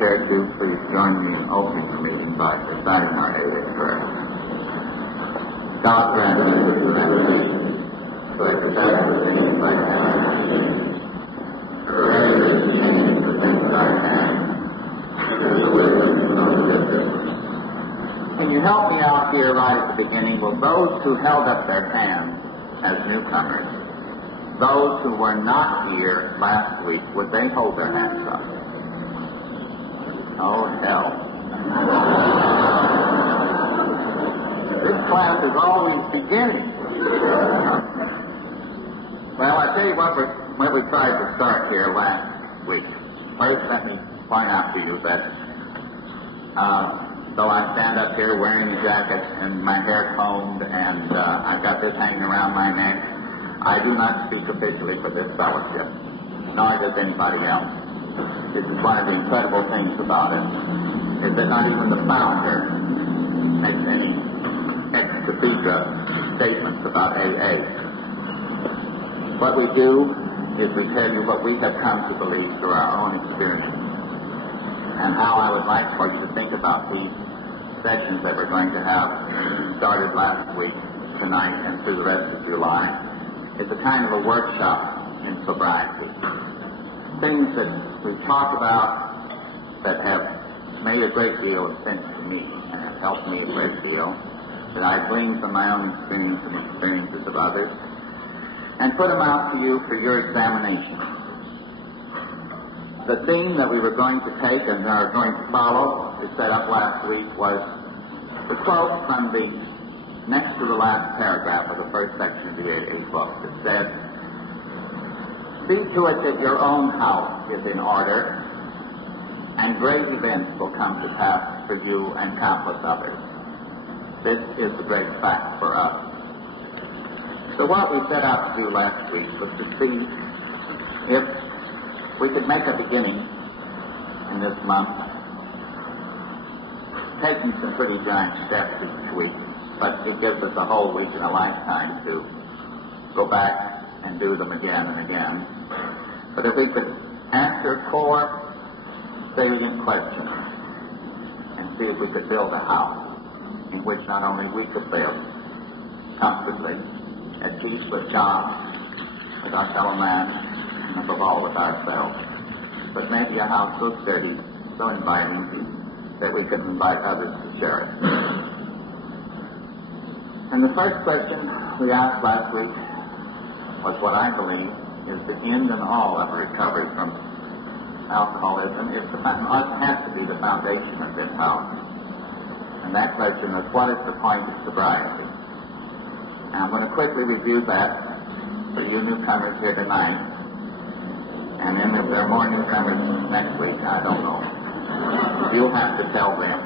care to please join me in opening the meeting by reciting our AA prayer. God grant us the serenity to accept the things I can, courageous to change the things I can, through the wisdom of the difference. Can you help me out here right at the beginning? Will those who held up their hands as newcomers, those who were not here last week, would they hold their hands up? Oh, hell. This class is always beginning. Well, I tell you what we tried to start here last week. First, let me point out to you that though I stand up here wearing a jacket and my hair combed and I've got this hanging around my neck, I do not speak officially for this fellowship, nor does anybody else. This is one of the incredible things about it, is that not even the founder makes any ex cathedra statements about AA. What we do is we tell you what we have come to believe through our own experience, and how I would like for you to think about these sessions that we're going to have started last week, tonight, and through the rest of July. It's a kind of a workshop in sobriety. Things that we talk about that have made a great deal of sense to me and have helped me a great deal, that I gleaned from my own experience and experiences of others, and put them out to you for your examination. The theme that we were going to take and are going to follow, to set up last week, was the quote from the next to the last paragraph of the first section of the AA book that said, "See to it that your own house is in order, and great events will come to pass for you and countless others." This is the great fact for us. So what we set out to do last week was to see if we could make a beginning in this month, taking some pretty giant steps each week, but it gives us a whole week and a lifetime to go back and do them again and again. But if we could answer 4 salient questions and see if we could build a house in which not only we could live comfortably, at peace with God, with our fellow man, and above all with ourselves, but maybe a house so sturdy, so inviting, that we could invite others to share it. And the first question we asked last week was what I believe is the end and all of recovery from alcoholism. It has to be the foundation of this house. And that question is, what is the point of sobriety? And I'm going to quickly review that for you newcomers here tonight. And then if there are more newcomers next week, I don't know. You'll have to tell them.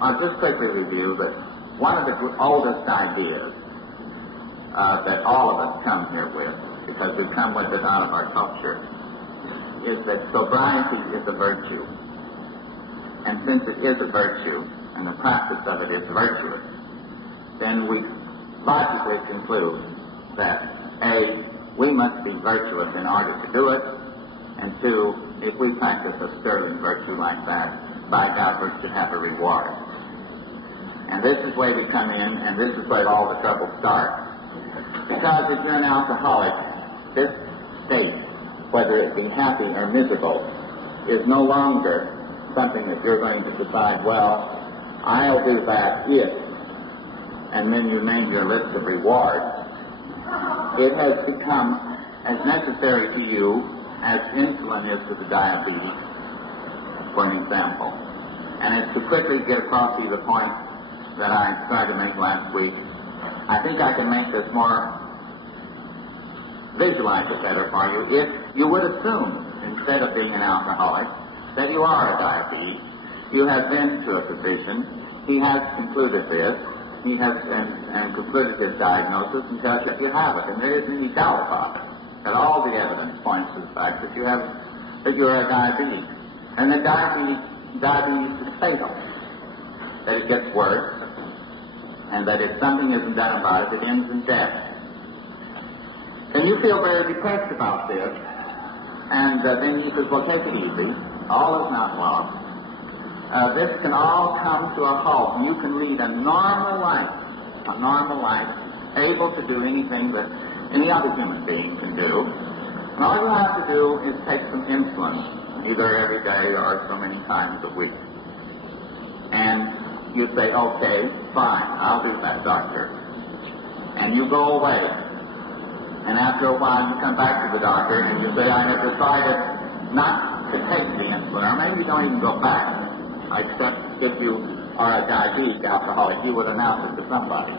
I'll just quickly review that one of the oldest ideas that all of us come here with, because we come with it out of our culture, is that sobriety is a virtue. And since it is a virtue, and the practice of it is virtuous, then we logically conclude that A, we must be virtuous in order to do it, and 2, if we practice a sterling virtue like that, by God, we should have a reward. And this is where we come in, and this is where all the trouble starts. Because if you're an alcoholic, this state, whether it be happy or miserable, is no longer something that you're going to decide, well, I'll do that if, and then you name your list of rewards. It has become as necessary to you as insulin is to the diabetes, for an example. And it's to quickly get across to you the point that I tried to make last week. I think I can make this more, visualize it better for you, if you would assume, instead of being an alcoholic, that you are a diabetes. You have been to a physician. He has concluded this. He has and concluded his diagnosis and tells you that you have it, and there isn't any doubt about it. That all the evidence points to the fact that you are a diabetes, and that diabetes is fatal. That it gets worse, and that if something isn't done about it, it ends in death. Can you feel very depressed about this? And then he says, well, take it easy. All is not lost. This can all come to a halt. You can lead a normal life, able to do anything that any other human being can do. And all you have to do is take some insulin, either every day or so many times a week. And you say, okay, fine, I'll do that, doctor. And you go away. And after a while, you come back to the doctor and you say, I have decided not to take the insulin. Or maybe you don't even go back. Except if you are a diabetic alcoholic, you would announce it to somebody.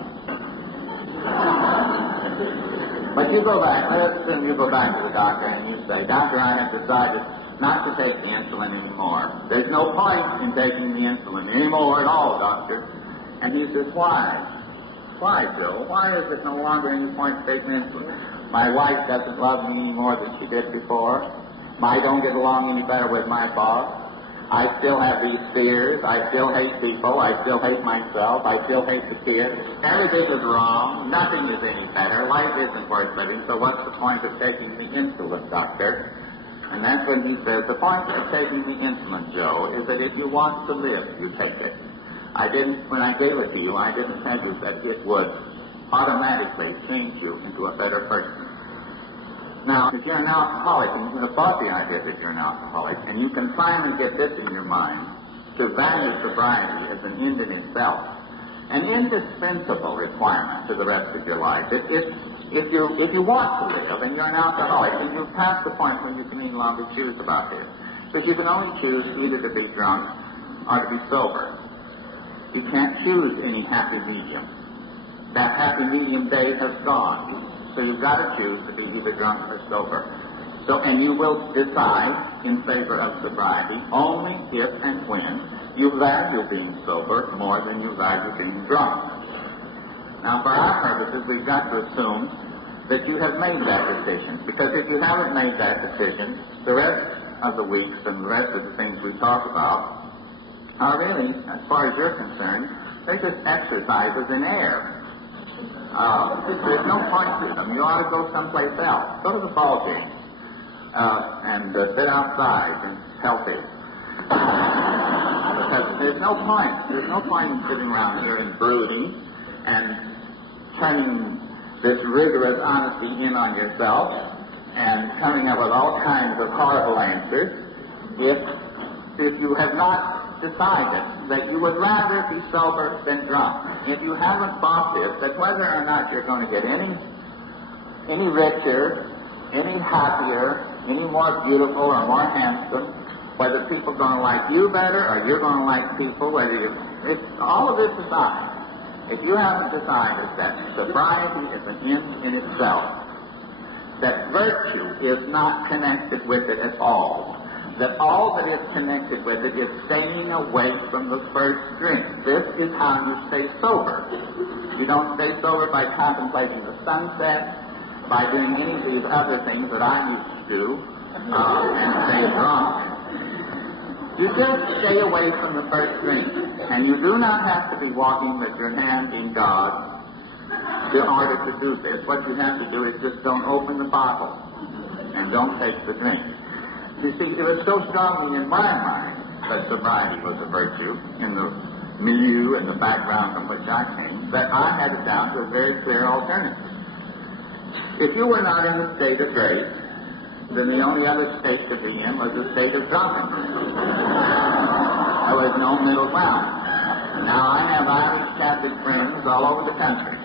But you go back, let's assume you go back to the doctor and you say, Doctor, I have decided not to take the insulin anymore. There's no point in taking the insulin anymore at all, doctor. And he says, why? Why, Joe? Why is it no longer any point in taking insulin? My wife doesn't love me any more than she did before. I don't get along any better with my boss. I still have these fears. I still hate people. I still hate myself. I still hate the fear. Everything is wrong. Nothing is any better. Life isn't worth living. So what's the point of taking the insulin, doctor? And that's when he says, the point of taking the insulin, Joe, is that if you want to live, you take it. When I gave it to you, I didn't tell you that it would automatically change you into a better person. Now, if you're an alcoholic, and you have bought the idea that you're an alcoholic, and you can finally get this in your mind, to value sobriety as an end in itself, an indispensable requirement to the rest of your life. If you want to live, and you're an alcoholic, and you've passed the point when you can no longer choose about this, because you can only choose either to be drunk or to be sober. You can't choose any happy medium. That happy medium day has gone. So you've got to choose to be either drunk or sober. And you will decide in favor of sobriety only if and when you value being sober more than you value being drunk. Now, for our purposes, we've got to assume that you have made that decision. Because if you haven't made that decision, the rest of the weeks and the rest of the things we talk about are really, as far as you're concerned, they're just exercises in air. There's no point to them. You ought to go someplace else. Go to the ball game and sit outside and healthy. Because there's no point. There's no point in sitting around here and brooding and turning this rigorous honesty in on yourself and coming up with all kinds of horrible answers if you have not decided that you would rather be sober than drunk. If you haven't bought this, that whether or not you're going to get any richer, any happier, any more beautiful or more handsome, whether people are going to like you better or you're going to like people, all of this aside, if you haven't decided that sobriety is an end in itself, that virtue is not connected with it at all, that all that is connected with it is staying away from the first drink. This is how you stay sober. You don't stay sober by contemplating the sunset, by doing any of these other things that I used to do, and stay drunk. You just stay away from the first drink. And you do not have to be walking with your hand in God in order to do this. What you have to do is just don't open the bottle and don't take the drink. You see, it was so strongly in my mind that sobriety was a virtue in the milieu and the background from which I came, that I had it down to a very clear alternative. If you were not in a state of grace, then the only other state to be in was a state of drunkenness. There was no middle ground. Now, I have Irish Catholic friends all over the country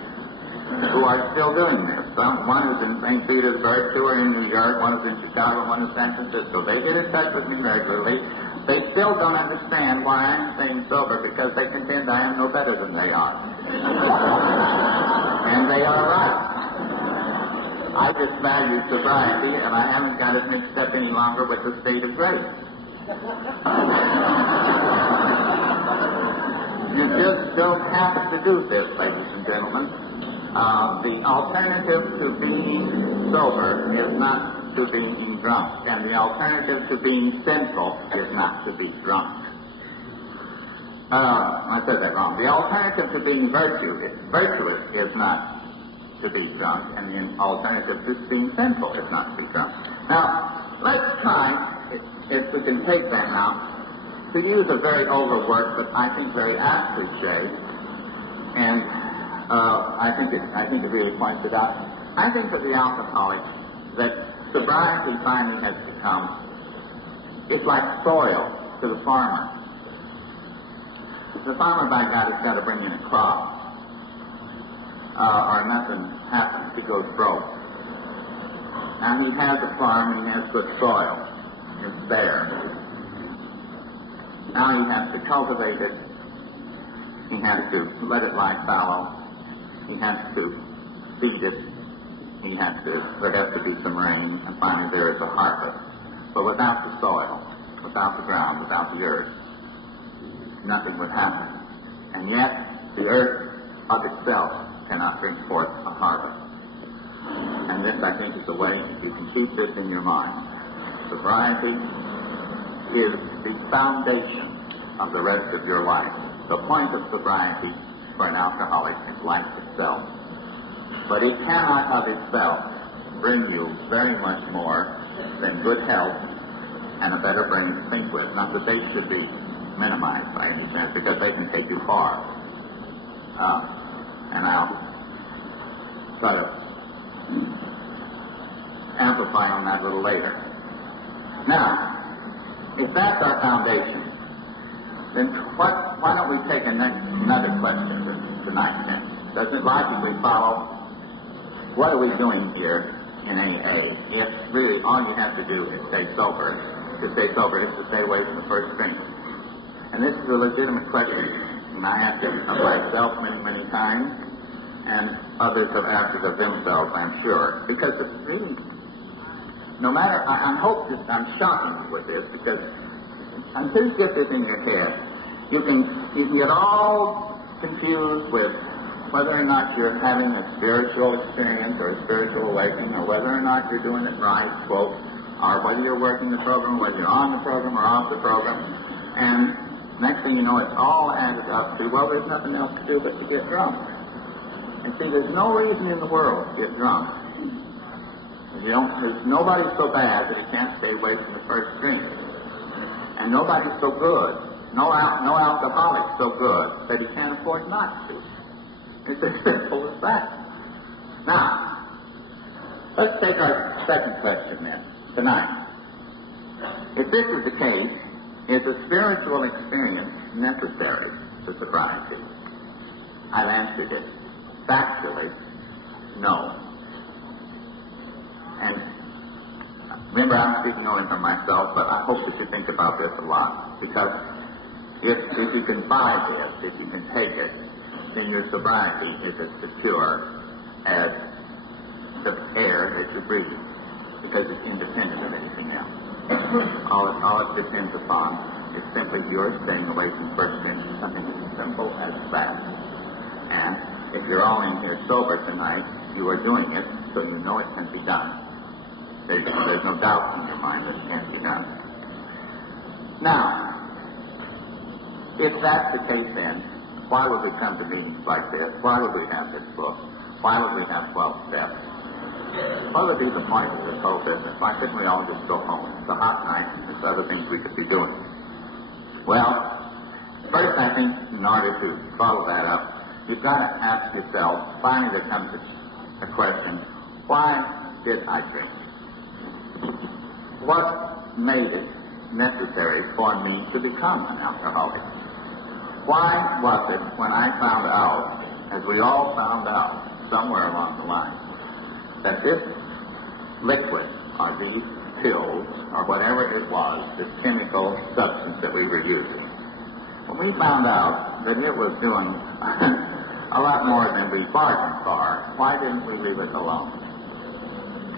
who are still doing this. One is in St. Petersburg, two are in New York, one is in Chicago, one is San Francisco. They get in touch with me regularly. They still don't understand why I'm staying sober, because they contend I am no better than they are. And they are right. I just value sobriety, and I haven't got it mixed up any longer with the state of grace. You just don't have to do this, ladies and gentlemen. The alternative to being sober is not to being drunk, and the alternative to being sinful is not to be drunk. I said that wrong. The alternative to being virtuous is not to be drunk, and the alternative to being sinful is not to be drunk. Now, let's try, if we can take that now, to use a very overworked but I think very apt cliche, and I think it really points it out. I think of the alcoholic that sobriety finally has become, it's like soil to the farmer. The farmer, by God, has got to bring in a crop, or nothing happens. He goes broke. And he has a farm, he has good soil. It's there. Now he has to cultivate it. He has to let it lie fallow. He has to feed it. There has to be some rain, and finally there is a harvest. But without the soil, without the ground, without the earth, nothing would happen. And yet, the earth of itself cannot bring forth a harvest. And this, I think, is the way you can keep this in your mind. Sobriety is the foundation of the rest of your life. The point of sobriety for an alcoholic is life itself. But it cannot of itself bring you very much more than good health and a better brain to think with. Not that they should be minimized by any sense, because they can take you far. And I'll try to amplify on that a little later. Now, if that's our foundation, then why don't we take another question tonight then? Does it logically follow, what are we doing here in AA if really all you have to do is stay sober? To stay sober is to stay away from the first drink. And this is a legitimate question, and I ask it of myself many, many times, and others have asked it of themselves, I'm sure. Because it's really, no matter, I'm shocking you with this, because until you get this in your head, you can get all confused with whether or not you're having a spiritual experience or a spiritual awakening, or whether or not you're doing it right, quote, or whether you're working the program, whether you're on the program or off the program. And next thing you know, it's all added up to, well, there's nothing else to do but to get drunk. And see, there's no reason in the world to get drunk. There's nobody so bad that he can't stay away from the first drink. And nobody's so good, no alcoholic so good that he can't afford not to. It's as simple as that. Now, let's take our second question then, tonight. If this is the case, is a spiritual experience necessary to sobriety? I've answered it. Factually, no. And remember, I'm speaking only for myself, but I hope that you think about this a lot. Because if you can buy this, if you can take it, then your sobriety is as secure as the air that you breathe, because it's independent of anything else. All it depends upon is simply your staying away from first drink, something as simple as that. And if you're all in here sober tonight, you are doing it so you know it can be done. There's no doubt in your mind that it can be done. Now, if that's the case then, why would we come to meetings like this? Why would we have this book? Why would we have 12 steps? What would be the point of this whole business? Why couldn't we all just go home? It's a hot night, and there's other things we could be doing. Well, first I think in order to follow that up, you've got to ask yourself, finally there comes a question, why did I drink? What made it necessary for me to become an alcoholic? Why was it when I found out, as we all found out somewhere along the line, that this liquid, or these pills, or whatever it was, this chemical substance that we were using, when we found out that it was doing a lot more than we bargained for, why didn't we leave it alone?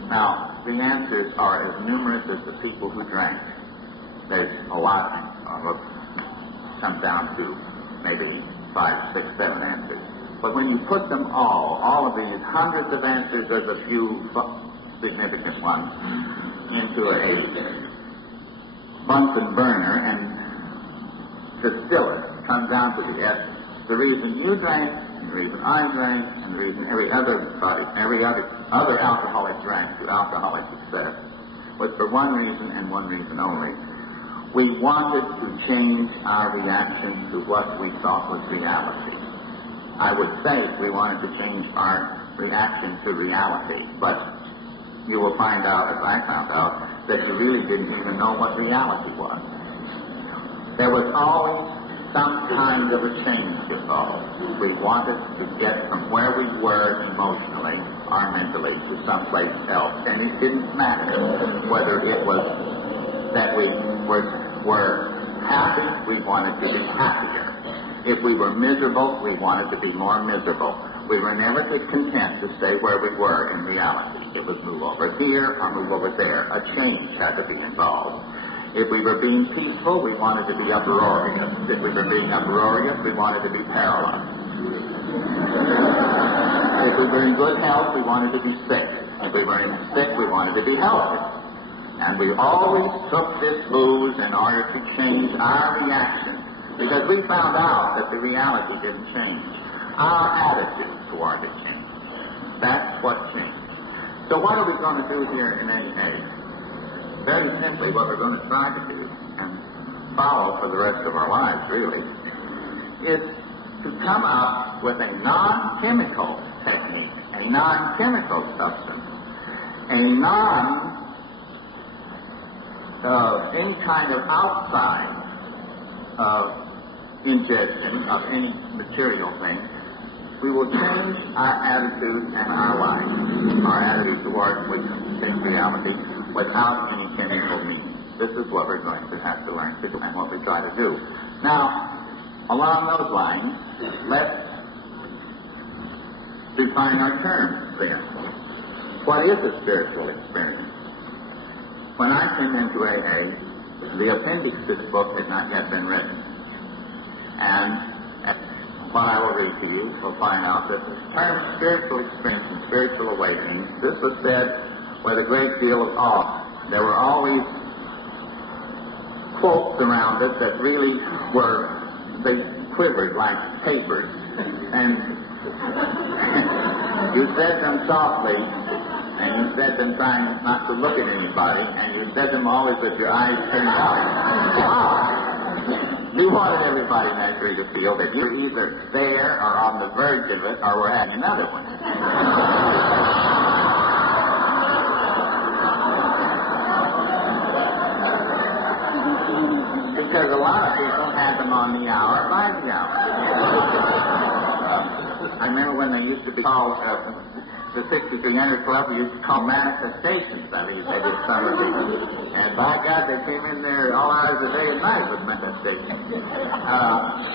Now, the answers are as numerous as the people who drank. There's a lot of comes down to maybe 5, 6, 7 answers. But when you put them all of these hundreds of answers, there's a few significant ones, into a Bunsen burner and distill it, come down to the essence. The reason you drank, and the reason I drank, and the reason every other alcoholic drank to alcoholic success was for one reason and one reason only. We wanted to change our reaction to what we thought was reality. I would say we wanted to change our reaction to reality, but you will find out, as I found out, that you really didn't even know what reality was. There was always some kind of a change involved. We wanted to get from where we were emotionally or mentally to someplace else, and it didn't matter whether it was that we were happy, we wanted to be happier. If we were miserable, we wanted to be more miserable. We were never content to stay where we were in reality. It was move over here or move over there. A change had to be involved. If we were being peaceful, we wanted to be uproarious. If we were being uproarious, we wanted to be paralyzed. If we were in good health, we wanted to be sick. If we were sick, we wanted to be healthy. And we always took this booze in order to change our reaction, because we found out that the reality didn't change. Our attitude toward it changed. That's what changed. So what are we going to do here in AA? Very simply, what we're going to try to do, and follow for the rest of our lives, really, is to come up with a non-chemical technique, a non-chemical substance, a any kind of outside ingestion of any material thing. We will change our attitude and our life, our attitude towards reality, without any chemical means. This is what we're going to have to learn to do and what we try to do. Now, along those lines, let's define our terms then. What is a spiritual experience? When I came into AA, the appendix to this book had not yet been written. And what I will read to you will find out that the term spiritual experience and spiritual awakening, this was said with a great deal of awe. There were always quotes around it that really they quivered like papers. And you said them softly, and you said them trying not to look at anybody, and you said them always with your eyes turned out. You wanted everybody naturally to feel that you're either there or on the verge of it, or we're having another one. Because a lot of people had them on the hour, by the hour. I remember when they used to be called, the 6300 Club, we used to call manifestations. I mean, they did some of these. And by God, they came in there all hours of the day and night with manifestations.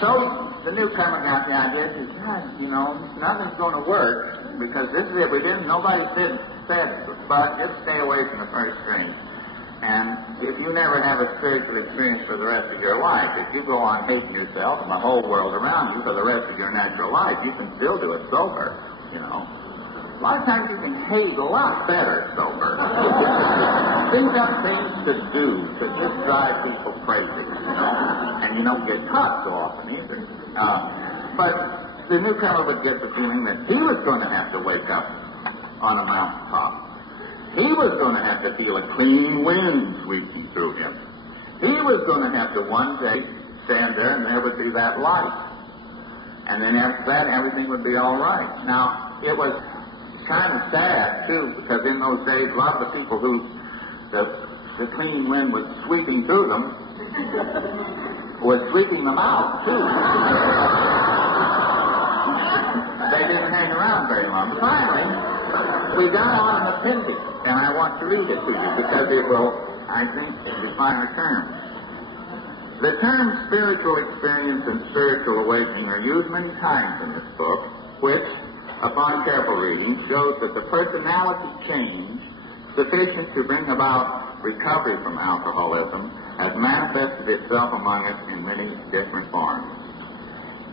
So the newcomer got the idea, he said, God, nothing's going to work, because this is it. Nobody said, but just stay away from the first string. And if you never have a spiritual experience for the rest of your life, if you go on hating yourself and the whole world around you for the rest of your natural life, you can still do it sober, A lot of times you can hate a lot better sober. Think of things to do to just drive people crazy, And you don't get caught so often either. But the newcomer would get the feeling that he was going to have to wake up on a mountaintop. He was going to have to feel a clean wind sweeping through him. He was going to have to one day stand there and there would be that light. And then after that, everything would be all right. Now, it was kind of sad, too, because in those days, a lot of the people who the clean wind was sweeping through them was sweeping them out, too. They didn't hang around very long. Finally, we got on an appendix, and I want to read it to you because it will, I think, define our terms. The terms spiritual experience and spiritual awakening are used many times in this book, which, upon careful reading, shows that the personality change sufficient to bring about recovery from alcoholism has manifested itself among us in many different forms.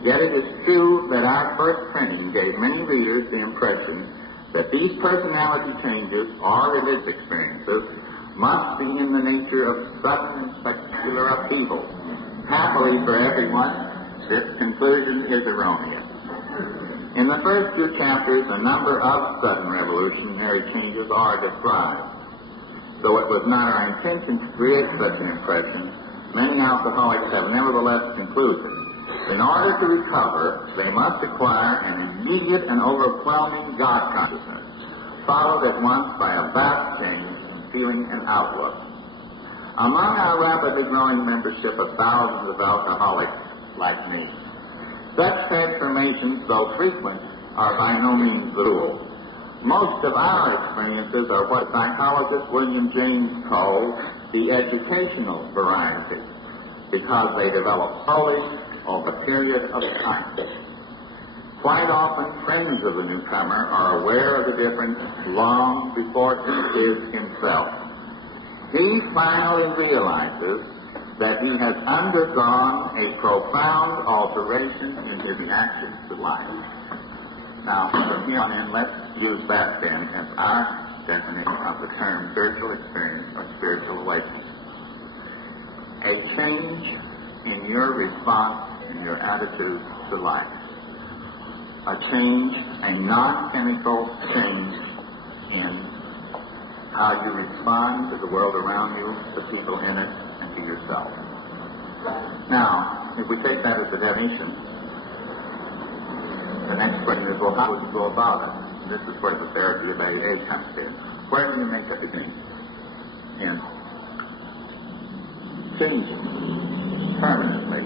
Yet it is true that our first printing gave many readers the impression that these personality changes, or religious experiences, must be in the nature of sudden and spectacular upheaval. Happily for everyone, this conclusion is erroneous. In the first few chapters, a number of sudden revolutionary changes are described. though it was not our intention to create such an impression, many alcoholics have nevertheless concluded in order to recover, they must acquire an immediate and overwhelming God consciousness, followed at once by a vast change in feeling and outlook. Among our rapidly growing membership of thousands of alcoholics like me, such transformations, though frequent, are by no means the rule. Most of our experiences are what psychologist William James calls the educational variety, because they develop slowly over a period of time. Quite often, friends of the newcomer are aware of the difference long before he is himself. He finally realizes that he has undergone a profound alteration in his reactions to life. Now, from here on in, let's use that then as our definition of the term spiritual experience or spiritual awakening. A change in your response, in your attitude to life. A change, a non-chemical change in how you respond to the world around you, the people in it, and to yourself. Now, if we take that as a definition, the next question is, well, how would you go about it? And this is where the therapy of AA comes in. Where do you make a beginning in changing permanently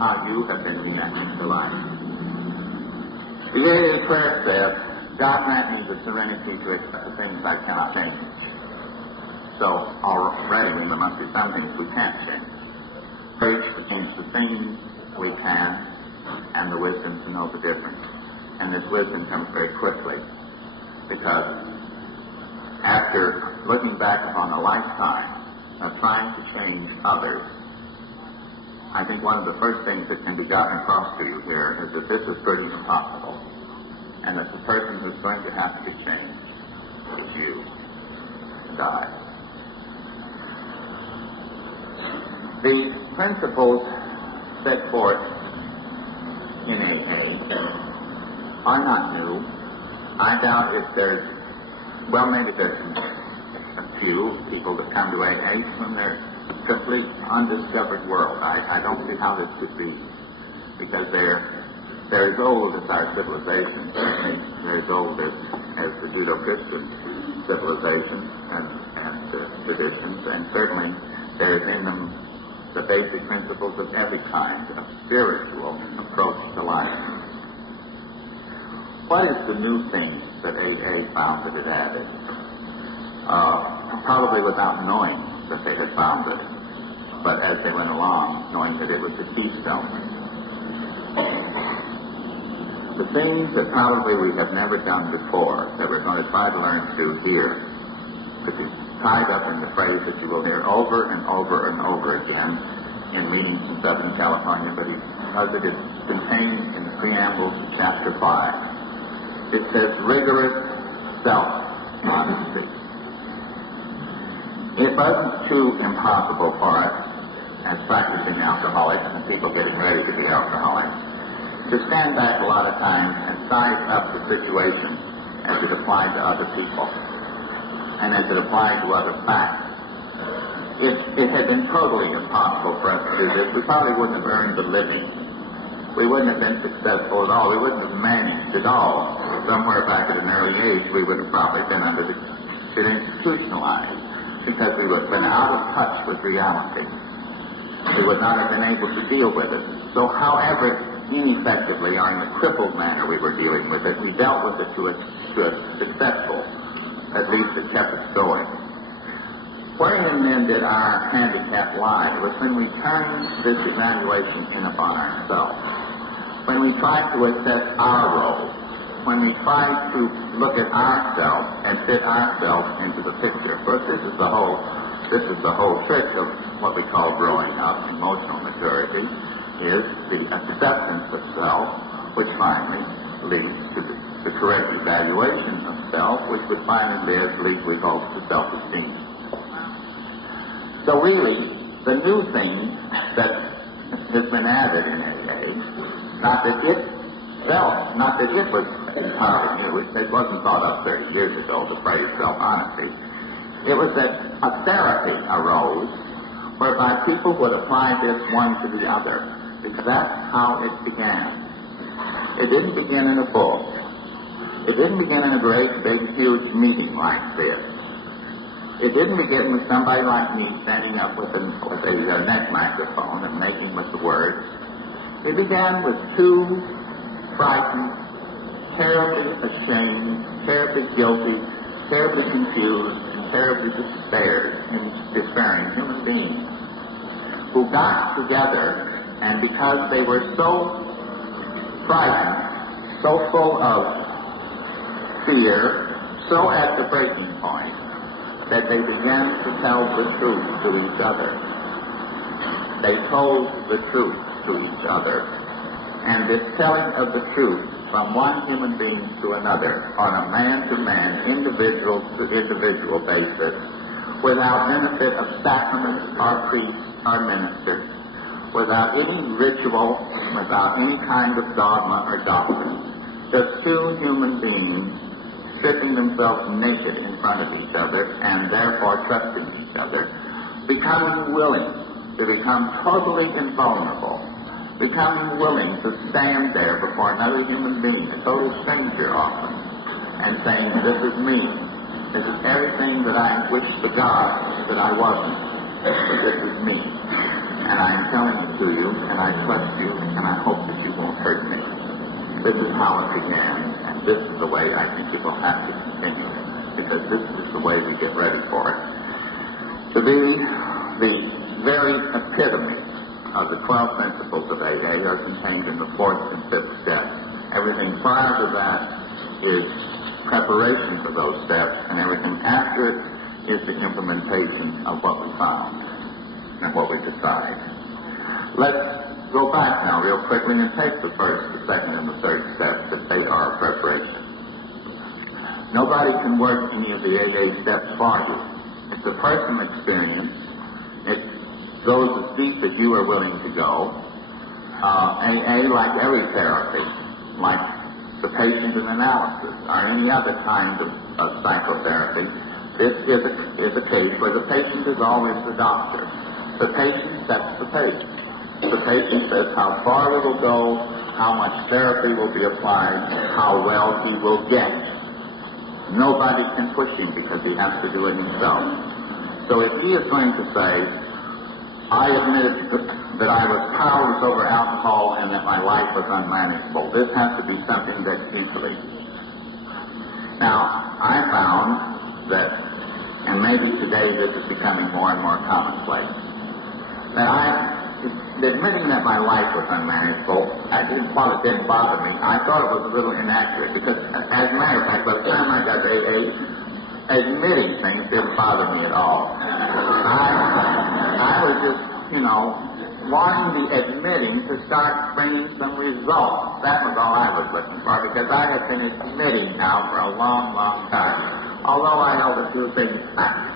how you have been connected to life? The AA prayer says, God grant me the serenity to accept the things I cannot change. So already there must be some things we can't change. Grace to change the things we can, and the wisdom to know the difference. And this wisdom comes very quickly, because after looking back upon a lifetime of trying to change others, I think one of the first things that can be gotten across to you here is that this is pretty impossible, and that the person who's going to have to be changed is you and I. The principles set forth in AA are not new. I doubt if there's, well, maybe there's a few people that come to AA when they're complete undiscovered world. I don't see how this could be, because they're as old as our civilization. They're as old as the Judeo-Christian civilization and traditions, and certainly there is in them the basic principles of every kind of spiritual approach to life. What is the new thing that AA found that it added? Probably without knowing that they had found it, but as they went along, knowing that it was the keystone. The things that probably we have never done before, that we're going to try to learn to do here, could be tied up in the phrase that you will hear over and over and over again in meetings in Southern California, but because it is contained in the preamble to Chapter 5. It says rigorous self-honesty. It wasn't too impossible for us, as practicing alcoholics and people getting ready to be alcoholics, to stand back a lot of times and size up the situation as it applied to other people and as it applied to other facts. It had been totally impossible for us to do this. We probably wouldn't have earned a living. We wouldn't have been successful at all. We wouldn't have managed at all. Somewhere back at an early age, we would have probably been institutionalized, because we would have been out of touch with reality. We would not have been able to deal with it. So however ineffectively or in a crippled manner we were dealing with it, we dealt with it to a successful, at least it kept us going. Wherein then did our handicap lie? It was when we turned this evaluation in upon ourselves. When we tried to assess our role, when we tried to look at ourselves and fit ourselves into the picture. Of course, this is the whole trick of what we call growing up, emotional maturity, is the acceptance of self, which finally leads to the correct evaluation of self, which would finally lead, we hope, to self-esteem. So really, the new thing that has been added in AA, not that it was entirely new, it wasn't thought up 30 years ago, the phrase self-honesty. It was that a therapy arose whereby people would apply this one to the other, because that's how it began. It didn't begin in a book. It didn't begin in a great, big, huge meeting like this. It didn't begin with somebody like me standing up with a neck microphone and making with the words. It began with two frightened, terribly ashamed, terribly guilty, terribly confused, and terribly despairing human beings who got together, and because they were so frightened, so full of fear, so at the breaking point, that they began to tell the truth to each other. They told the truth to each other. And this telling of the truth from one human being to another on a man-to-man, individual-to-individual basis, without benefit of sacraments or priests or ministers, without any ritual, without any kind of dogma or doctrine, just two human beings stripping themselves naked in front of each other and therefore trusting each other, becoming willing to become totally invulnerable, becoming willing to stand there before another human being, a total stranger often, and saying, this is me. This is everything that I wish to God that I wasn't, but this is me. And I'm telling it to you, and I trust you, and I hope that you won't hurt me. This is how it began, and this is the way I think it will have to continue, because this is the way we get ready for it. To be the very epitome of the 12 principles of AA are contained in the 4th and 5th steps. Everything prior to that is preparation for those steps, and everything after it is the implementation of what we found and what we decide. Let's go back now real quickly and take the 1st, the 2nd, and the 3rd steps, that they are preparation. Nobody can work any of the AA steps for you. It's a personal experience. It goes as deep as you are willing to go. AA, like every therapy, like the patient and analysis, or any other kind of psychotherapy, this is a case where the patient is always the doctor. The patient sets the pace. The patient says how far we will go, how much therapy will be applied, how well he will get. Nobody can push him because he has to do it himself. So if he is going to say, I admitted that I was powerless over alcohol and that my life was unmanageable, this has to be something that he believes. Now, I found that, and maybe today this is becoming more and more commonplace, that admitting that my life was unmanageable, while it didn't bother me, I thought it was a little inaccurate, because as a matter of fact, by the time I got to AA, admitting things didn't bother me at all. I was just, wanting the admitting to start bringing some results. That was all I was looking for, because I had been admitting now for a long, long time. Although I held it to a big fact.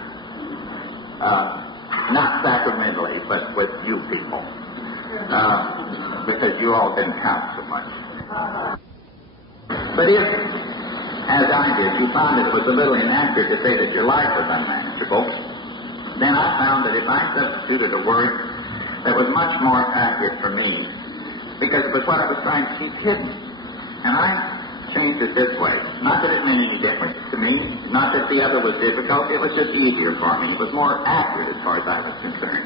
Not sacramentally, but with you people. Because you all didn't count so much. But if, as I did, you found it was a little inaccurate to say that your life was unmanageable, then I found that if I substituted a word that was much more accurate for me, because it was what I was trying to keep hidden, and I changed it this way. Not that it made any difference to me, not that the other was difficult, it was just easier for me. It was more accurate as far as I was concerned.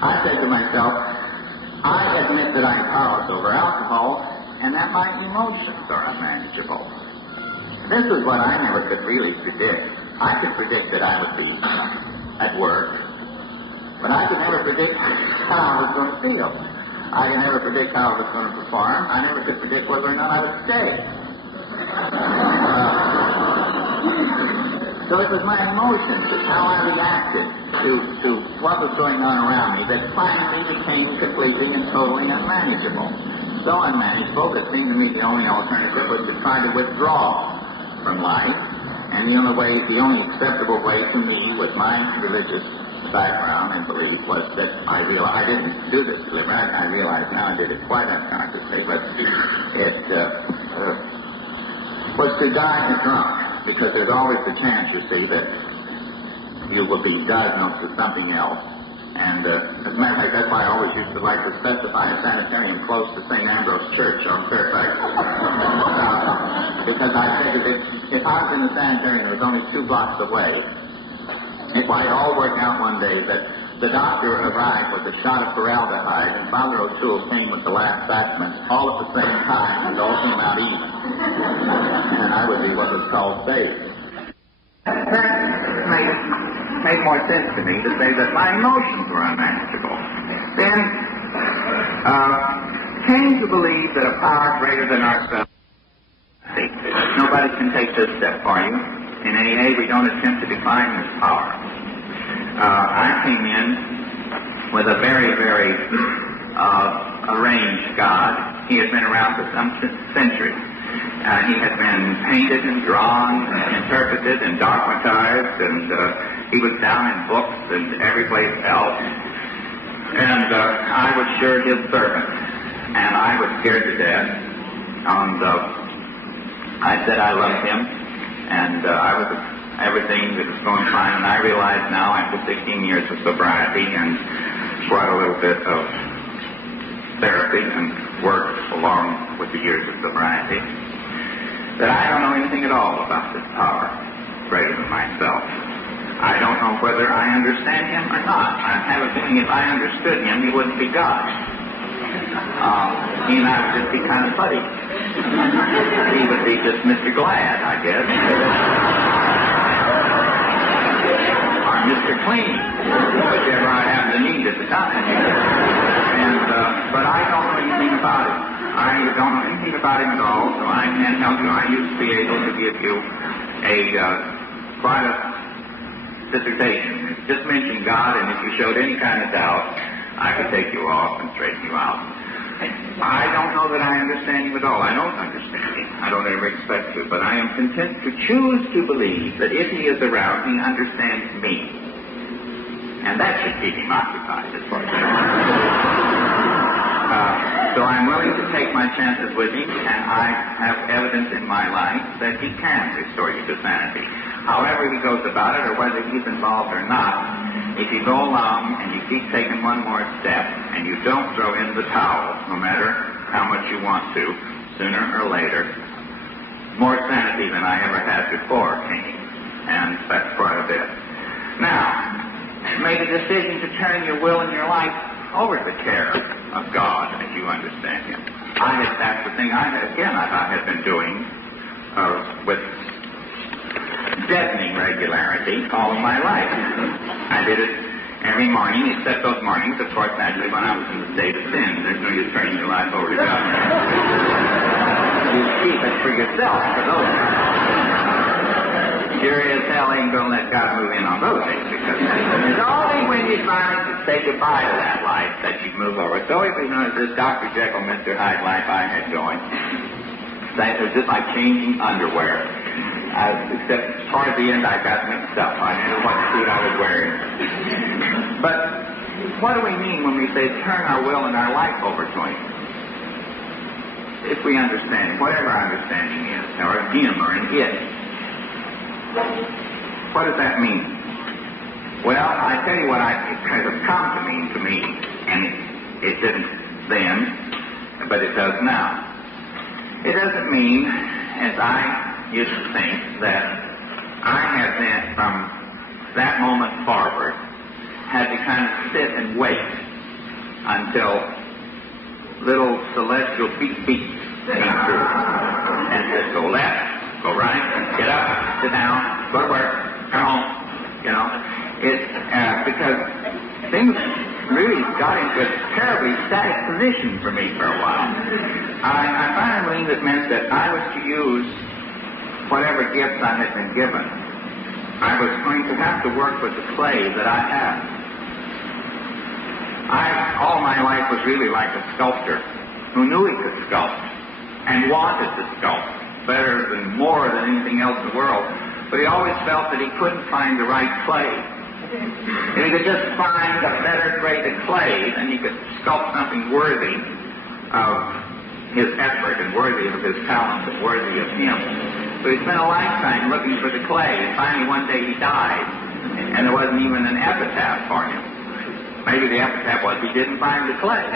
I said to myself, I admit that I'm powerless over alcohol and that my emotions are unmanageable. This is what I never could really predict. I could predict that I would be at work, but I could never predict how I was going to feel. I could never predict how I was going to perform. I never could predict whether or not I would stay. So it was my emotions, it's how I reacted to what was going on around me that finally became completely and totally unmanageable. So unmanageable that seemed to me the only alternative was to try to withdraw from life. And the only acceptable way to me with my religious background and belief was that I didn't do this deliberately. I realize now I did it quite unconsciously, but it was to die drunk, because there's always the chance, you see, that you will be diagnosed with something else. And as a matter of fact, that's why I always used to like to specify a sanitarium close to St. Ambrose Church on Fairfax. Because I figured if I was in the sanitarium that was only 2 blocks away, it might all work out one day that the doctor arrived with a shot of formaldehyde and Father O'Toole came with the last sacrament all at the same time and all came out even. And I would be what was called saved. That made more sense to me to say that my emotions were unmanageable. Then came to believe that a power greater than ourselves. Nobody can take this step for you. In AA, we don't attempt to define this power. I came in with a very, very arranged God. He has been around for some centuries. He has been painted and drawn and interpreted and dogmatized, and he was down in books and every place else. And I was sure his servant, and I was scared to death. And I said I loved him, and I was everything that was going fine. And I realize now, after 16 years of sobriety and quite a little bit of therapy and work along with the years of sobriety, that I don't know anything at all about this power greater than myself. I don't know whether I understand him or not. I have a feeling if I understood him, he wouldn't be God. He and I would just be kind of buddies. He would be just Mr. Glad, I guess. Or Mr. Clean, whichever I happen to need at the time. And, but I don't know anything about him. I don't know anything about him at all, so I can't help you. I used to be able to give you quite a dissertation. Just mention God, and if you showed any kind of doubt, I could take you off and straighten you out. I don't know that I understand him at all. I don't understand him. I don't ever expect to, but I am content to choose to believe that if he is around, he understands me. And that should keep him occupied, as far as I know. So I'm willing to take my chances with him, and I have evidence in my life that he can restore you to sanity. However he goes about it, or whether he's involved or not, if you go along and you keep taking one more step, and you don't throw in the towel, no matter how much you want to, sooner or later, more sanity than I ever had before came, and that's quite a bit. Now, make a decision to turn your will and your life over the care of God as you understand him. That's the thing I had been doing with deafening regularity all of my life. I did it every morning, except those mornings, of course, naturally, when I was in the state of sin. There's no use turning your life over to God. You keep it for yourself, for those days. Sure as hell ain't going to let God move in on those days, because it's only when you finally say goodbye to that life that you move over. So if you know this Dr. Jekyll, Mr. Hyde life I had going, that was just like changing underwear. Except toward the end I got mixed up. I didn't know what suit I was wearing. But what do we mean when we say turn our will and our life over to him? If we understand, whatever our understanding is, or him or in it, what does that mean? Well, I tell you what it has come to mean to me, and it didn't then, but it does now. It doesn't mean, as I used to think, that I have then, from that moment forward, had to kind of sit and wait until little celestial beats came through, and said, go left, go right, get up, sit down, go to work, come home. You know, because things really got into a terribly static position for me for a while. I finally believed it meant that I was to use whatever gifts I had been given. I was going to have to work with the clay that I had. All my life was really like a sculptor who knew he could sculpt and wanted to sculpt better than more than anything else in the world, but he always felt that he couldn't find the right clay. If he could just find a better grade of clay, then he could sculpt something worthy of his effort and worthy of his talent and worthy of him. So he spent a lifetime looking for the clay, and finally one day he died. And there wasn't even an epitaph for him. Maybe the epitaph was he didn't find the clay.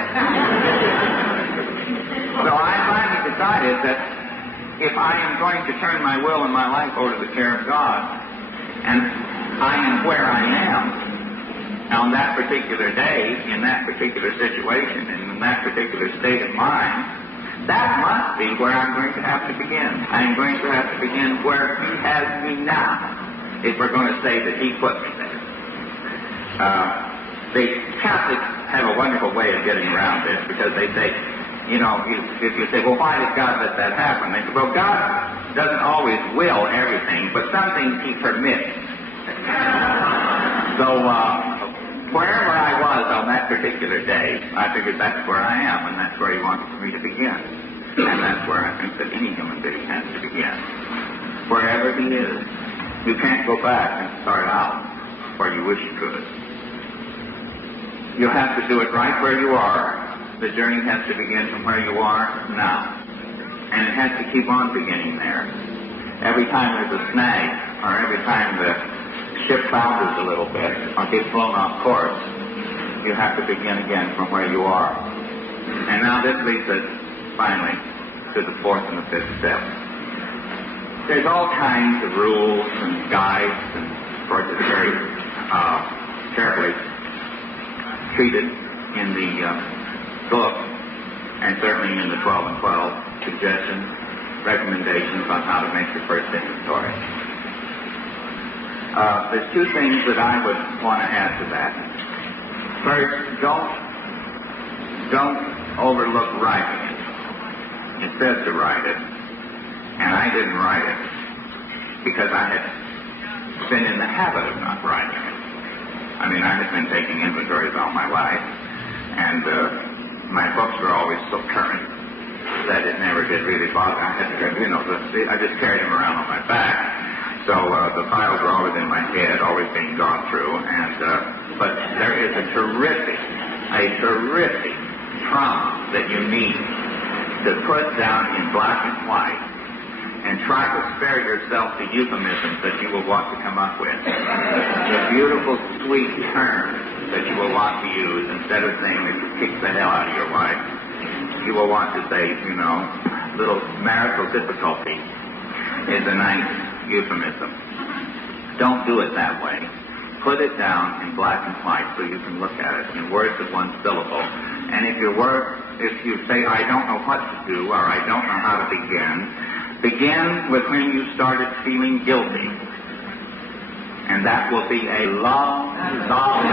So I finally decided that if I am going to turn my will and my life over to the care of God, and I am where I am on that particular day, in that particular situation, and in that particular state of mind, that must be where I'm going to have to begin. I'm going to have to begin where He has me now, if we're going to say that He put me there. The Catholics have a wonderful way of getting around this, because they say, if you say, well, why did God let that happen? They say, well, God doesn't always will everything, but some things He permits. So, wherever I was on that particular day, I figured that's where I am, and that's where He wants me to begin. And that's where I think that any human being has to begin. Wherever he is. You can't go back and start out where you wish you could. You have to do it right where you are. The journey has to begin from where you are now. And it has to keep on beginning there. Every time there's a snag, or every time the ship founders a little bit, or gets blown off course, you have to begin again from where you are. And now this leads us, finally, to the fourth and the fifth step. There's all kinds of rules and guides, and of course it's very carefully treated in the book, and certainly in the 12 and 12 suggestions, recommendations on how to make your first inventory. There's two things that I would want to add to that. First, don't overlook writing it. It says to write it, and I didn't write it because I had been in the habit of not writing it. I mean, I had been taking inventories all my life, and my books were always so current that it never did really bother. I just carried them around on my back, so the files were always in my head, always being gone through. But there is a terrific prompt that you need to put down in black and white, and try to spare yourself the euphemisms that you will want to come up with, the beautiful, sweet terms that you will want to use. Instead of saying that you kicked the hell out of your wife, you will want to say, little marital difficulty is a nice euphemism. Don't do it that way. Put it down in black and white so you can look at it in words of one syllable. And if you say, I don't know what to do, or I don't know how to begin with when you started feeling guilty. And that will be a long, long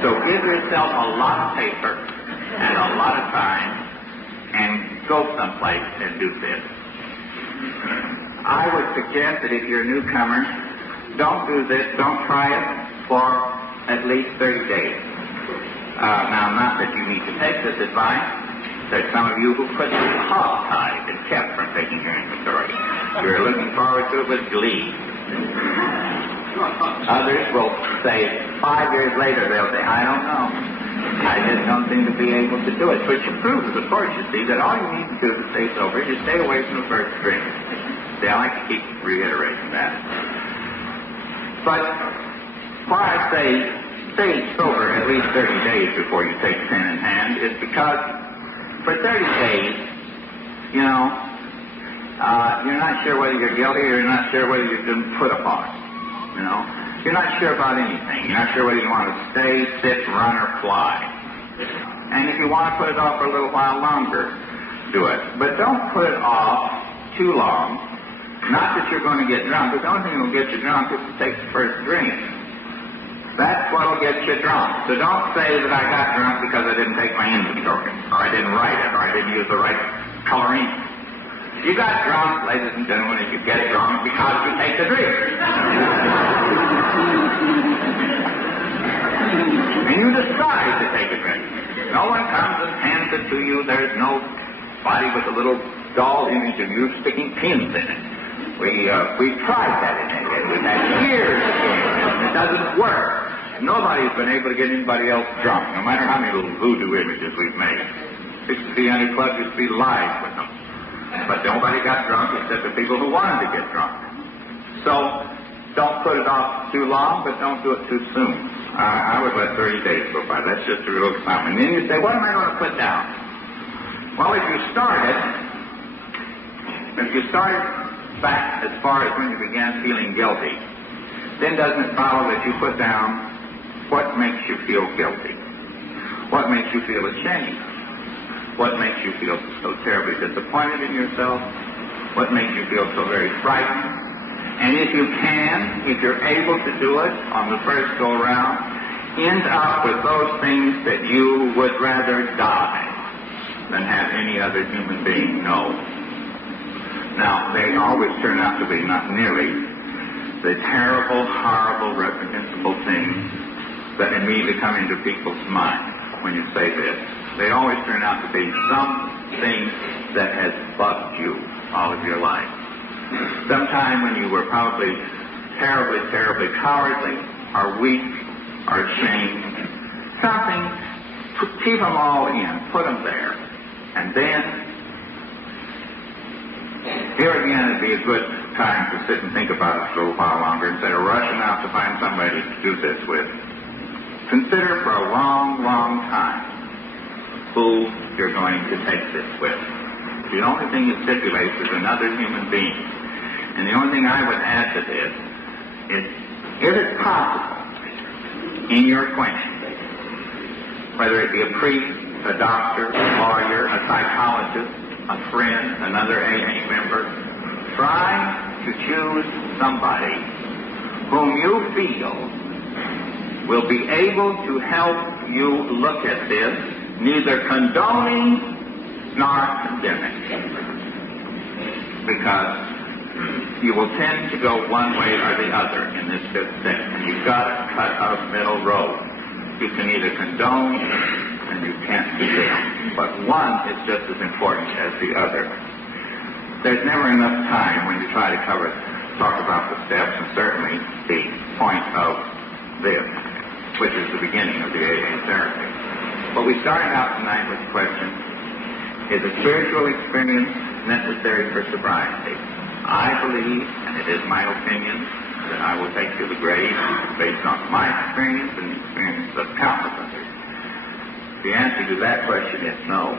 So give yourself a lot of paper and a lot of time and go someplace and do this. I would suggest that if you're a newcomer, don't do this, don't try it for at least 30 days. Now, not that you need to take this advice. There's some of you who couldn't be hog-tied and kept from taking your inventory. You're looking forward to it with glee. Others will say, 5 years later, they'll say, I don't know. I just don't seem to be able to do it. Which proves, of course, you see, that all you need to do to stay sober is stay away from the first drink. See, I like to keep reiterating that. But why I say stay sober at least 30 days before you take pen in hand is because for 30 days, you're not sure whether you're guilty or you're not sure whether you've been put upon. You're not sure about anything. You're not sure whether you want to stay, sit, run, or fly. And if you want to put it off for a little while longer, do it. But don't put it off too long. Not that you're going to get drunk, because the only thing that will get you drunk is to take the first drink. That's what will get you drunk. So don't say that I got drunk because I didn't take my inventory, or I didn't write it, or I didn't use the right coloring. You got drunk, ladies and gentlemen, if you get drunk because you take the drink. And you decide to take a drink. No one comes and hands it to you. There's no body with a little doll image of you sticking pins in it. We've tried that in England. We've had years of doing it, and it doesn't work. Nobody's been able to get anybody else drunk, no matter how many little voodoo images we've made. 60 clubs used to be live with them. but nobody got drunk except the people who wanted to get drunk. So don't put it off too long, but don't do it too soon. I would let 30 days go by. That's just a real time. And then you say, what am I going to put down? Well, if you started back as far as when you began feeling guilty, then doesn't it follow that you put down what makes you feel guilty? What makes you feel ashamed? What makes you feel so terribly disappointed in yourself? What makes you feel so very frightened? And if you can, if you're able to do it on the first go-round, end up with those things that you would rather die than have any other human being know. Now, they always turn out to be not nearly the terrible, horrible, reprehensible things that immediately come into people's minds when you say this. They always turn out to be something that has bugged you all of your life. Sometime when you were probably terribly, terribly cowardly, or weak, or ashamed, something, keep them all in, put them there. And then, here again would be a good time to sit and think about it for a little while longer instead of rushing out to find somebody to do this with. Consider for a long, long time who you're going to take this with. The only thing that stipulates is another human being. And the only thing I would add to this is, if it's possible, in your acquaintance, whether it be a priest, a doctor, a lawyer, a psychologist, a friend, another AA member, try to choose somebody whom you feel will be able to help you look at this, neither condoning nor condemning. Because you will tend to go one way or the other in this fifth step, and you've got to cut a middle road. You can either condone and you can't condemn, but one is just as important as the other. There's never enough time when you try to talk about the steps, and certainly the point of this, which is the beginning of the AA therapy. But we started out tonight with the question, is a spiritual experience necessary for sobriety? I believe, and it is my opinion, that I will take to the grave based on my experience and the experience of countless others. The answer to that question is no.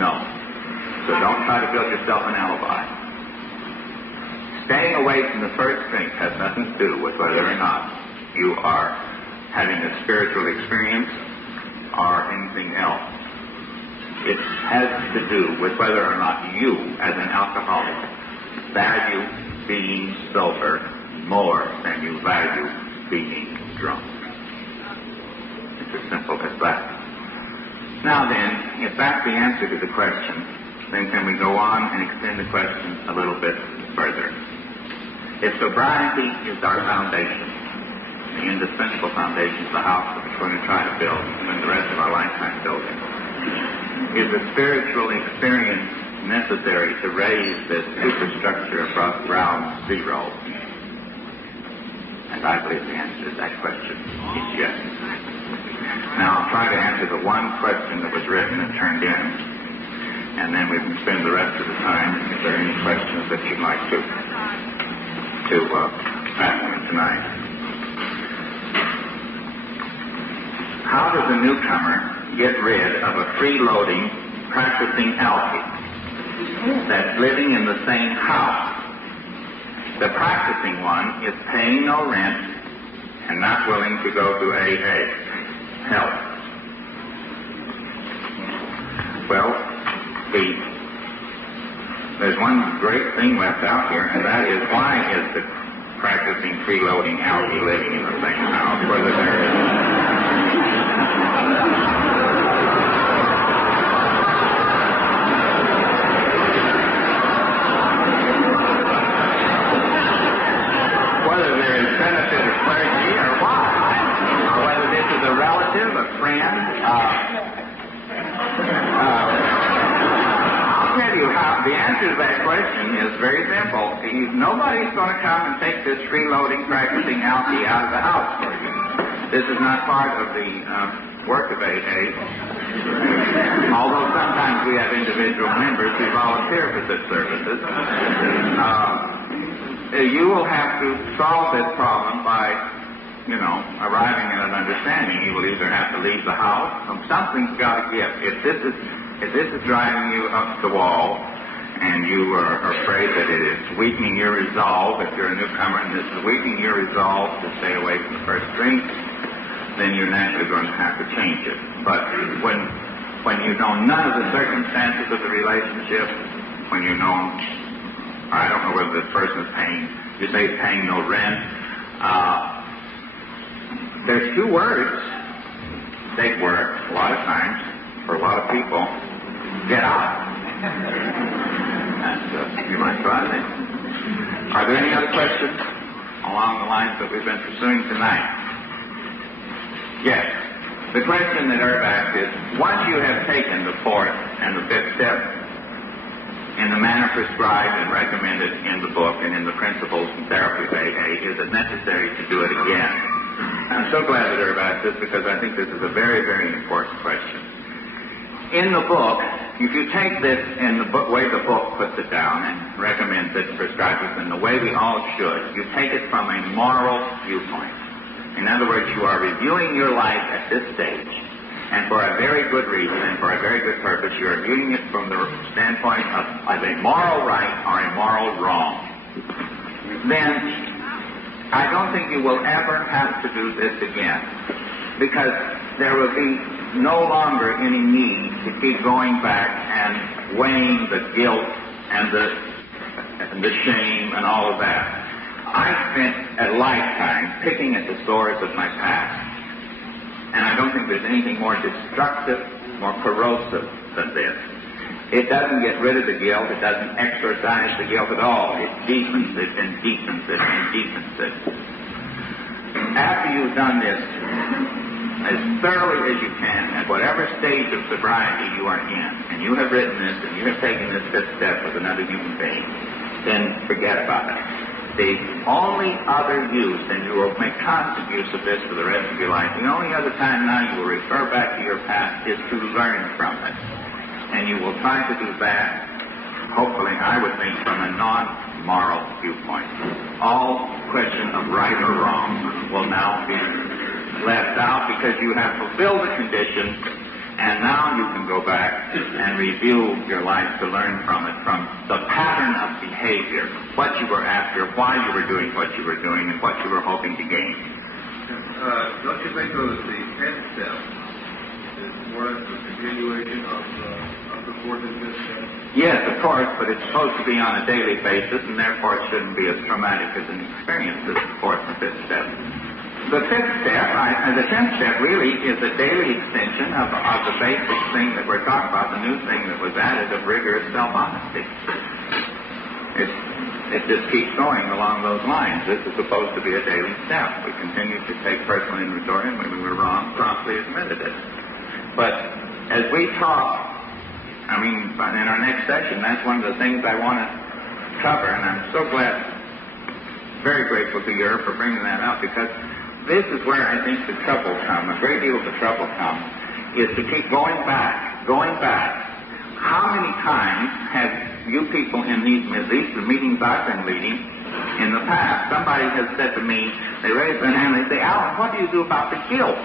No. So don't try to build yourself an alibi. Staying away from the first thing has nothing to do with whether or not you are having a spiritual experience or anything else. It has to do with whether or not you, as an alcoholic, value being sober more than you value being drunk. It's as simple as that. Now then, if that's the answer to the question, then can we go on and extend the question a little bit further? If sobriety is our foundation, the indispensable foundation of the house that we're going to try to build and spend the rest of our lifetime building, is a spiritual experience necessary to raise this superstructure above ground zero? And I believe the answer to that question is yes. Now I'll try to answer the one question that was written and turned in, and then we can spend the rest of the time if there are any questions that you'd like to ask me tonight. How does a newcomer get rid of a freeloading, practicing alkie that's living in the same house? The practicing one is paying no rent and not willing to go to AA. Help. Well, there's one great thing left out here, and that is, why is the practicing freeloading alkie living in the same house, whether there is... a friend. I'll tell you how the answer to that question is very simple. Nobody's going to come and take this freeloading, practicing alkie out of the house for you. This is not part of the work of AA. Although sometimes we have individual members who volunteer for such services. You will have to solve this problem by, arriving at an understanding. You will either have to leave the house, something's got to give. If this is driving you up the wall, and you are afraid that it is weakening your resolve, if you're a newcomer and this is weakening your resolve to stay away from the first drink, then you're naturally going to have to change it. But when you know none of the circumstances of the relationship, when you know, I don't know whether this person is paying, you say he's paying no rent, there's two words. They work a lot of times for a lot of people. Get out. You might try that. Are there any other questions along the lines that we've been pursuing tonight? Yes. The question that Irv asked is, once you have taken the fourth and the fifth step in the manner prescribed and recommended in the book and in the principles and therapy of AA, is it necessary to do it again? I'm so glad that Irv asked this because I think this is a very, very important question. In the book, if you take this in the way the book puts it down and recommends it and prescribes it in the way we all should, you take it from a moral viewpoint. In other words, you are reviewing your life at this stage, and for a very good reason and for a very good purpose, you are viewing it from the standpoint of a moral right or a moral wrong. Then, I don't think you will ever have to do this again, because there will be no longer any need to keep going back and weighing the guilt and the shame and all of that. I spent a lifetime picking at the sores of my past, and I don't think there's anything more destructive, more corrosive than this. It doesn't get rid of the guilt. It doesn't exorcise the guilt at all. It deepens it and deepens it and deepens it. After you've done this as thoroughly as you can at whatever stage of sobriety you are in, and you have written this and you have taken this fifth step with another human being, then forget about it. The only other use, and you will make constant use of this for the rest of your life, the only other time now you will refer back to your past is to learn from it. And you will try to do that, hopefully, I would think, from a non-moral viewpoint. All question of right or wrong will now be left out because you have fulfilled the condition, and now you can go back and review your life to learn from it, from the pattern of behavior, what you were after, why you were doing what you were doing, and what you were hoping to gain. Don't you think, though, that the 10th step is more or less a continuation of the fourth and fifth step? Yes, of course, but it's supposed to be on a daily basis, and therefore it shouldn't be as traumatic as an experience as the fourth and fifth step. The fifth step, the 10th step, really is a daily extension of the basic thing that we're talking about, the new thing that was added of rigorous self-honesty. It just keeps going along those lines. This is supposed to be a daily step. We continue to take personal inventory, and when we were wrong, promptly admitted it. But as we talk, in our next session, that's one of the things I want to cover, and I'm so glad, very grateful to you for bringing that up, because this is where I think the trouble comes, a great deal of the trouble comes, is to keep going back. How many times have you people in these meetings I've been leading in the past, somebody has said to me, they raise their hand and they say, Alan, what do you do about the guilt?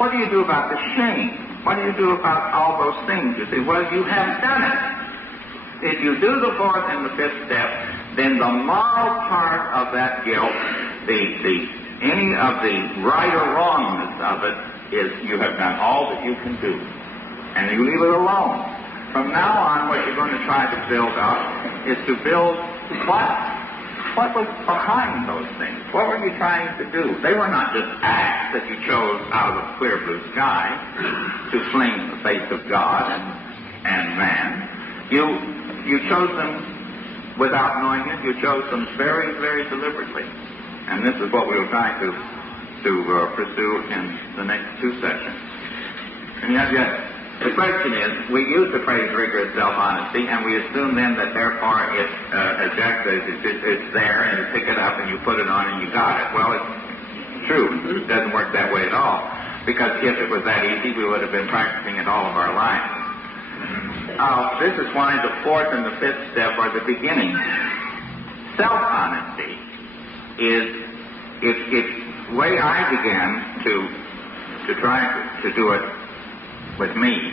What do you do about the shame? What do you do about all those things? You say, well, you have done it. If you do the fourth and the fifth step, then the moral part of that guilt, any of the right or wrongness of it, is you have done all that you can do. And you leave it alone. From now on, what you're going to try to build up is to build what was behind those things. What were you trying to do? They were not just acts that you chose out of a clear blue sky to fling in the face of God and man. You chose them without knowing it. You chose them very, very deliberately. And this is what we will try to pursue in the next two sessions. And yet, the question is, we use the phrase rigorous self-honesty, and we assume then that therefore it, as Jack says, it's there, and you pick it up and you put it on and you got it. Well, it's true. It doesn't work that way at all. because if it was that easy, we would have been practicing it all of our lives. This is why the fourth and the fifth step are the beginning. Self-honesty is, if the way I began to try to do it with me,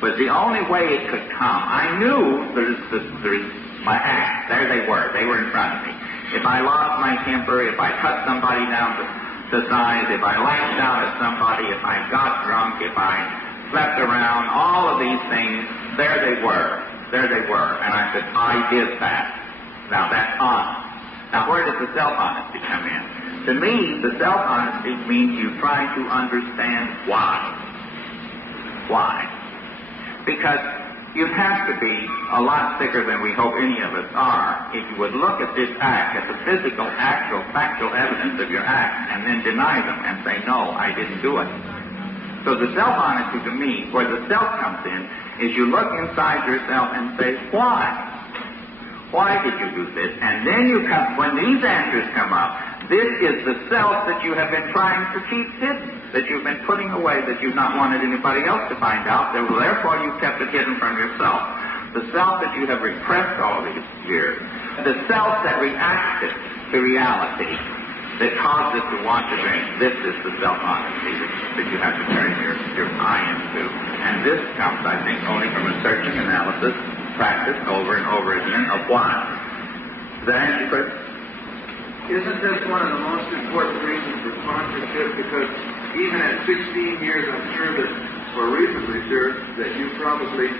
was the only way it could come. I knew my acts, there they were in front of me. If I lost my temper, if I cut somebody down to size, if I lashed out at somebody, if I got drunk, if I slept around, all of these things, there they were. And I said, I did that. Now that's honest. Now where does the self-honesty come in? To me, the self-honesty means you try to understand why. Why? Because you'd have to be a lot thicker than we hope any of us are if you would look at this act, at the physical, actual, factual evidence of your act, and then deny them and say, no, I didn't do it. So the self-honesty to me, where the self comes in, is you look inside yourself and say, why? Why did you do this? And then you come, when these answers come up, this is the self that you have been trying to keep hidden, that you've been putting away, that you've not wanted anybody else to find out, therefore you've kept it hidden from yourself. The self that you have repressed all these years, the self that reacted to reality, that caused us to want to drink, this is the self-honesty that you have to turn your eye into. And this comes, I think, only from a searching analysis, practice over and over again of why. Does that answer your question? Isn't this one of the most important reasons for sponsorship? Because even at 16 years, I'm sure that, or reasonably sure, that you probably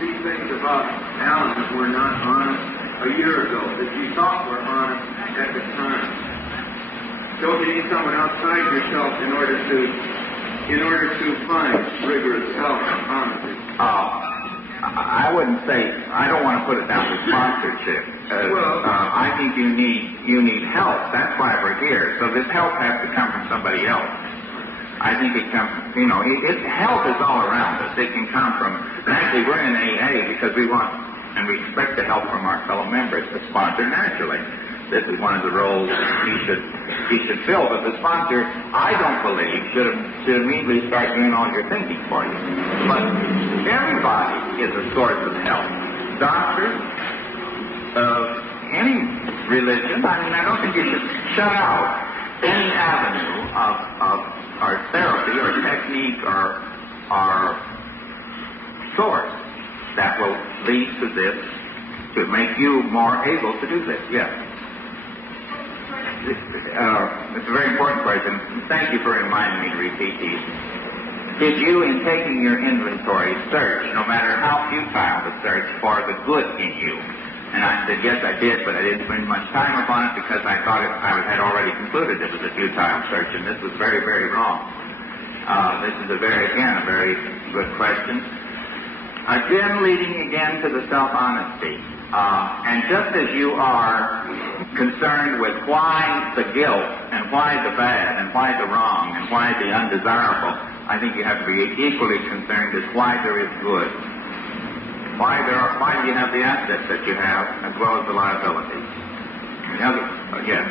see things about Alan that were not honest a year ago, that you thought were honest at the time. Don't you need someone outside yourself in order to find rigorous self-honesty? I wouldn't say, I don't want to put it down to sponsorship. I think you need help. That's why we're here. So this help has to come from somebody else. I think it comes, help is all around us. It can come from, actually we're in AA because we want, and we expect the help from our fellow members to sponsor naturally. This is one of the roles he should fill. But the sponsor, I don't believe, should immediately start doing all your thinking for you. But everybody is a source of help. Doctors of any religion, I don't think you should shut out any avenue of our therapy or technique or source that will lead to this, to make you more able to do this. Yes. It's a very important question. Thank you for reminding me to repeat these. Did you, in taking your inventory, search, no matter how futile the search, for the good in you? And I said, yes, I did, but I didn't spend much time upon it because I thought I had already concluded it was a futile search, and this was very, very wrong. This is a very good question. Again, leading again to the self-honesty. And just as you are concerned with why the guilt, and why the bad, and why the wrong, and why the undesirable, I think you have to be equally concerned with why there is good. Why do you have the assets that you have, as well as the liabilities? Yes.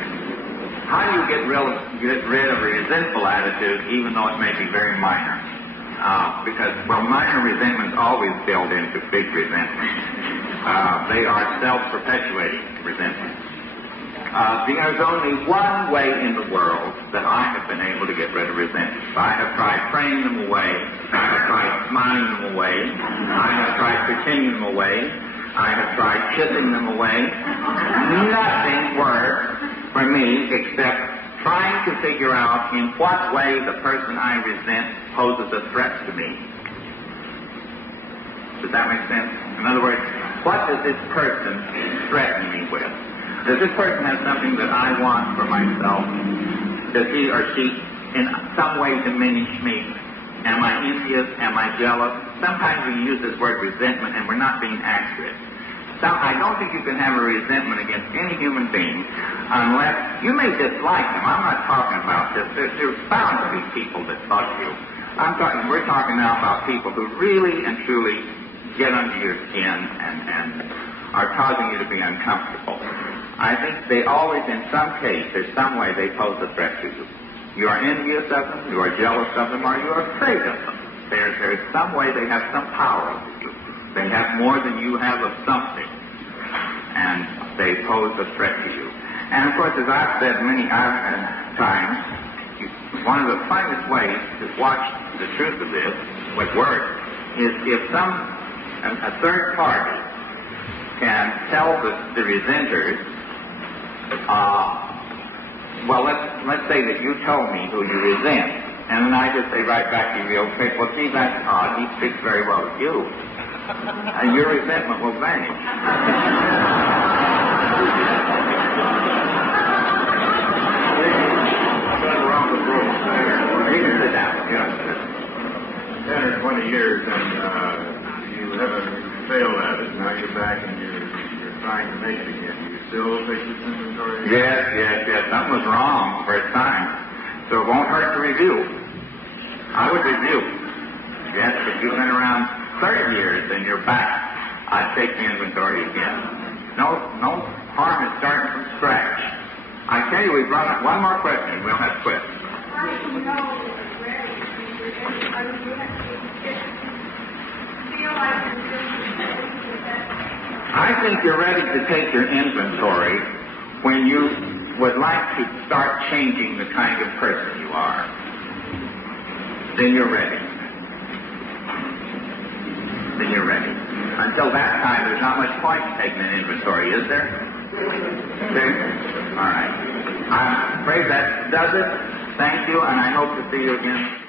How do you get rid of a resentful attitude, even though it may be very minor? Because minor resentments always build into big resentments. They are self-perpetuating resentments. There's only one way in the world that I have been able to get rid of resentments. I have tried praying them away. I have tried smiling them away. I have tried pretending them away. I have tried kissing them away. Nothing works for me except trying to figure out in what way the person I resent poses a threat to me. Does that make sense? In other words, what does this person threaten me with? Does this person have something that I want for myself? Does he or she in some way diminish me? Am I envious? Am I jealous? Sometimes we use this word resentment and we're not being accurate. I don't think you can have a resentment against any human being unless you may dislike them. I'm not talking about this. There's bound to be people that bug you. We're talking now about people who really and truly get under your skin and are causing you to be uncomfortable. I think they always, in some case, there's some way they pose a threat to you. You are envious of them, you are jealous of them, or you are afraid of them. There's some way they have some power over you. They have more than you have of something. And they pose a threat to you. And of course, as I've said many times, one of the finest ways to watch the truth of this with words is if a third party can tell the resenters, well, let's say that you told me who you resent, and then I just say right back to you real quick, well, see, that's odd, he speaks very well with you. And your resentment will vanish. Around the room, You can sit down. 10 or 20 years, and you haven't failed at it. Now you're back and you're trying to make it again. You still take this inventory? Yes. Something was wrong the first time. So it won't hurt to review. I would review. Yes, if you've been around 30 years and you're back, I'd take the inventory again. No harm in starting from scratch. I tell you, we've run up one more question. We'll have to quit. How do you know it's ready? I mean, you have to feel like I think you're ready to take your inventory when you would like to start changing the kind of person you are. Then you're ready. Until that time, there's not much point in taking an inventory, is there? All right. I'm afraid that does it. Thank you, and I hope to see you again.